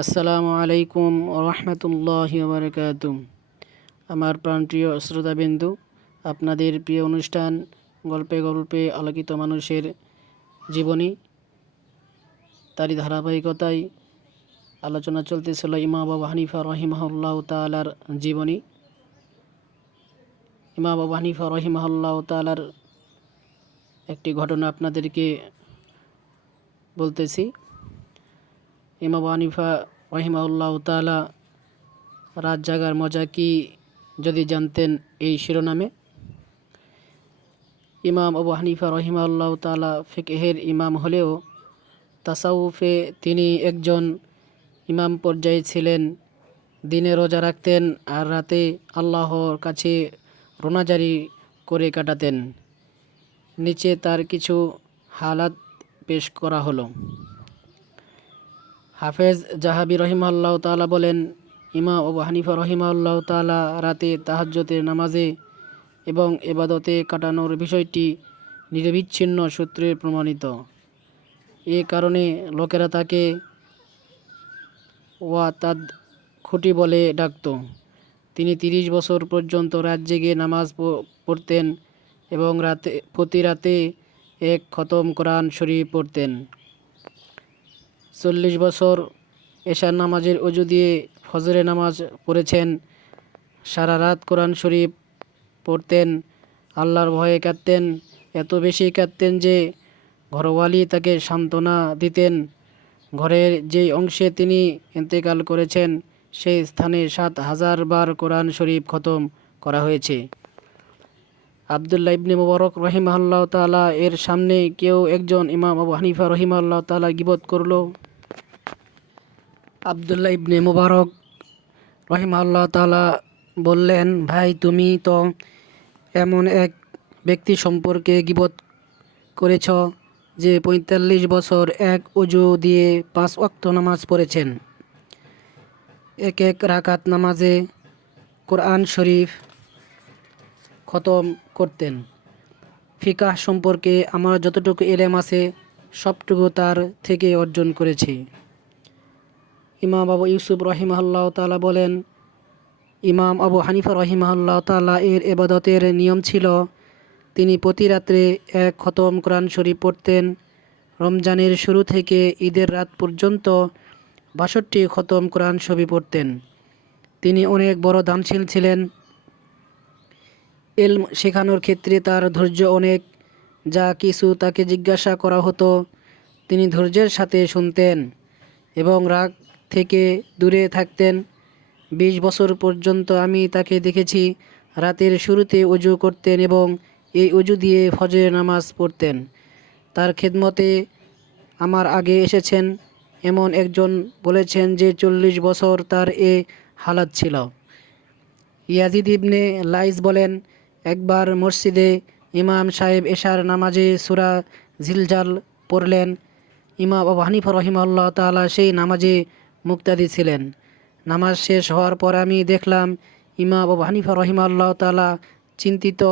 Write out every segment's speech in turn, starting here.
আসসালামু আলাইকুম রহমতুল্লাহ বারকাত আমার প্রাণপ্রিয় শ্রোতাবিন্দু, আপনাদের প্রিয় অনুষ্ঠান গল্পে গল্পে আলোকিত মানুষের জীবনী, তারই ধারাবাহিকতায় আলোচনা চলতেছিল ইমা বাবা হানিফা রহিমাহুল্লাহ তালার জীবনী। ইমা বাবা হানিফা রহিমাহুল্লাহ তালার একটি ঘটনা আপনাদেরকে বলতেছি। ইমাম আনিফা রহিমাউল্লাহ তালা রাত জাগার মজা কি যদি জানতেন এই শিরোনামে। ইমাম আবু হানিফা রহিমাউল্লাহ তালা ফিকহের ইমাম হলেও তাসাউফে তিনি একজন ইমাম পর্যায়ে ছিলেন, দিনে রোজা রাখতেন আর রাতে আল্লাহর কাছে রোনাজারি করে কাটাতেন। নিচে তার কিছু হালাত পেশ করা হলো। হাফেজ জাহাবি রহিমাল্লাহ তালা বলেন ইমা ও হানিফা রহিমাল্লাহ তালা রাতে তাহাজ্যতের নামাজে এবং এবাদতে কাটানোর বিষয়টি নিরবিচ্ছিন্ন সূত্রে প্রমাণিত। এ কারণে লোকেরা তাকে ওয়া তাদ খুঁটি বলে ডাকত। তিনি তিরিশ বছর পর্যন্ত রাত জেগে নামাজ পড়তেন এবং রাতে, প্রতি রাতে এক খতম কোরআন শরীফ পড়তেন। চল্লিশ বছর এশার নামাজের অজু দিয়ে ফজরে নামাজ পড়েছেন। সারা রাত কোরআন শরীফ পড়তেন, আল্লাহর ভয়ে কাঁদতেন, এত বেশি কাঁদতেন যে ঘরওয়ালি তাকে সান্ত্বনা দিতেন। ঘরের যেই অংশে তিনি ইন্তেকাল করেছেন, সেই স্থানে সাত হাজার বার কোরআন শরীফ খতম করা হয়েছে। আবদুল্লাহ ইবনে মুবারক রহিমাল্লাহ তালা এর সামনে কেউ একজন ইমাম আবু হানিফা রহিমাল্লাহ তালা গিবত করল। আবদুল্লাহ ইবনে মুবারক রহিমাল্লাহ তালা বললেন, ভাই, তুমি তো এমন এক ব্যক্তি সম্পর্কে গিবত করেছ যে পঁয়তাল্লিশ বছর এক উজু দিয়ে পাঁচ অক্ত নামাজ পড়েছেন। এক এক রাকাত নামাজে কোরআন শরীফ খতম করতেন। ফিকাহ সম্পর্কে আমার যতটুকু এলেম আছে, সবটুকু তার থেকে অর্জন করেছি। ইমাম আবু ইউসুফ রহিমাল্লাহ তালা বলেন, ইমাম আবু হানিফা রহিমাল্লাহ তালা এর এবাদতের নিয়ম ছিল, তিনি প্রতি রাত্রে এক খতম কোরআন শরীফ পড়তেন। রমজানের শুরু থেকে ঈদের রাত পর্যন্ত বাষট্টি খতম কোরআন শরীফ পড়তেন। তিনি অনেক বড় দানশীল ছিলেন। এল শেখানোর ক্ষেত্রে তার ধৈর্য অনেক। যা কিছু তাকে জিজ্ঞাসা করা হতো, তিনি ধৈর্যের সাথে শুনতেন এবং রাগ থেকে দূরে থাকতেন। বিশ বছর পর্যন্ত আমি তাকে দেখেছি রাতের শুরুতে অজু করতেন এবং এই অজু দিয়ে ফজরের নামাজ পড়তেন। তার খেদমতে আমার আগে এসেছেন, এমন একজন বলেছেন যে চল্লিশ বছর তার এ হালাত ছিল। ইয়াজিদ ইবনে লাইস বলেন একবার মসজিদে ইমাম সাহেব এশার নামাজে সুরা ঝিলজাল পড়লেন। ইমাম আবু হানিফা রহিমাল্লাহ তালা সেই নামাজে মুক্তাদি ছিলেন। নামাজ শেষ হওয়ার পর আমি দেখলাম ইমাম আবু হানিফা রহিমাল্লাহ তালা চিন্তিত,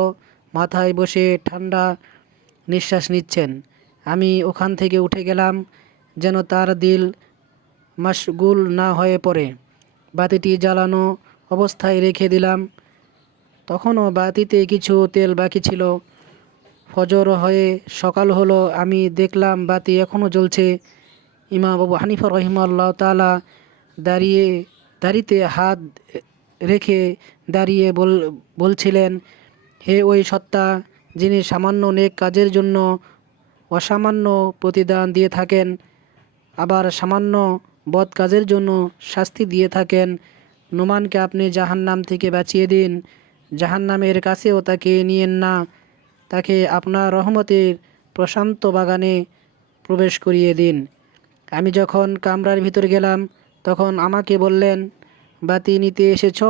মাথায় বসে ঠান্ডা নিঃশ্বাস নিচ্ছেন। আমি ওখান থেকে উঠে গেলাম যেন তার দিল মাসগুল না হয়ে পড়ে। বাতিটি জ্বালানো অবস্থায় রেখে দিলাম। তখনও বাতিতে কিছু তেল বাকি ছিল। ফজর হয়ে সকাল হলো, আমি দেখলাম বাতি এখনও জ্বলছে। ইমাম বাবু হানিফা রহিমাল্লাহ তালা দাঁড়িয়ে, দাঁড়িতে হাত রেখে দাঁড়িয়ে বল, বলছিলেন, হে ওই সত্তা যিনি সামান্য নেক কাজের জন্য অসামান্য প্রতিদান দিয়ে থাকেন, আবার সামান্য বদ কাজের জন্য শাস্তি দিয়ে থাকেন, নোমানকে আপনি জাহান্নাম থেকে বাঁচিয়ে দিন। জাহান্নামের কাছেও তাকে নিয়েন না। তাকে আপনার রহমতের প্রশান্ত বাগানে প্রবেশ করিয়ে দিন। আমি যখন কামরার ভিতর গেলাম, তখন আমাকে বললেন, বাতি নিতে এসেছ?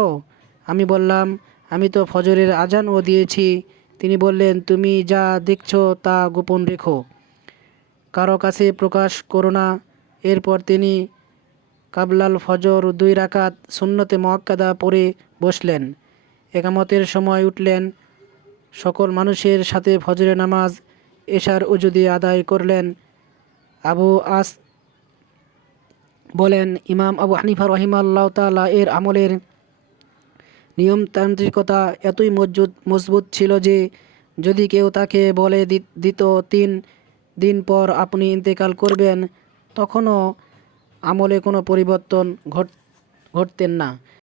আমি বললাম, আমি তো ফজরের আজানও দিয়েছি। তিনি বললেন, তুমি যা দেখছ তা গোপন রেখো। কারও কাছে প্রকাশ করো না। এরপর তিনি কাবলাল ফজর দুই রাকাত সুন্নতে মহাক্কাদা পরে বসলেন। একামতের সময় উঠলেন। সকল মানুষের সাথে ফজরে নামাজ, এশার উজুদি আদায় করলেন। আবু আস বলেন, ইমাম আবু হানিফা রহিমাল্লাহ তাআলা এর আমলের নিয়মতান্ত্রিকতা এতই মজবুত মজবুত ছিল যে যদি কেউ তাকে বলে দিত, তিন দিন পর আপনি ইন্তেকাল করবেন, তখনও আমলে কোনো পরিবর্তন ঘট, ঘটতেন না।